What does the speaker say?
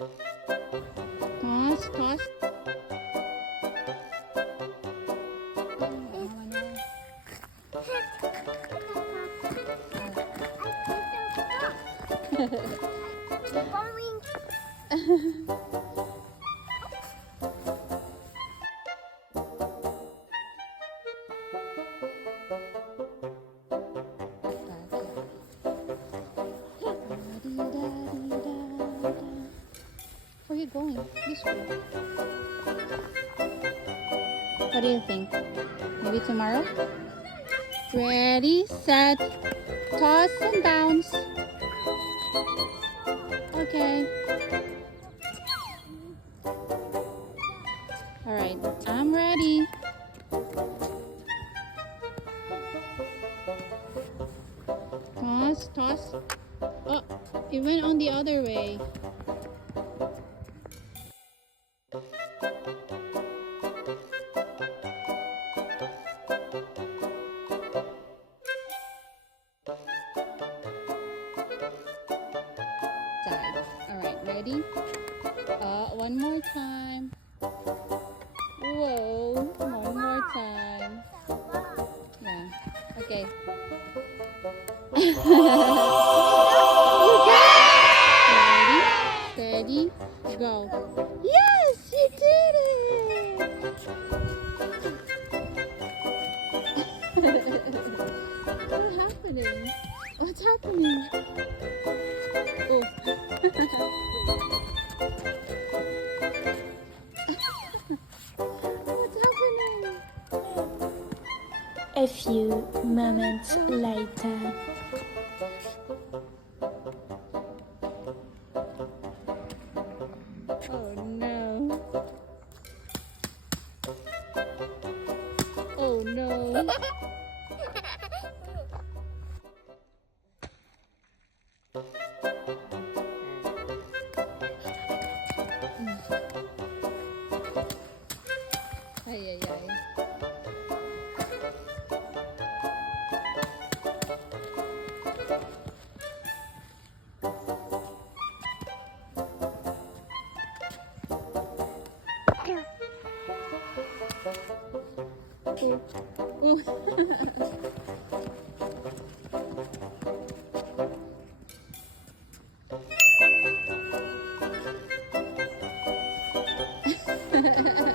Toss, toss. Where are you going? This way. What do you think? Maybe tomorrow? Ready, set, toss and bounce. Okay. Alright, I'm ready. Toss, toss. Oh, it went on the other way. Side. Alright, ready? One more time. Whoa, one more time. Yeah, okay. Ready, steady, go. Yes, you did it! What's happening? What's happening? Oh. What's happening? A few moments later. Oh no. Oh no. Ay, ay, ay. Ooh. Ooh.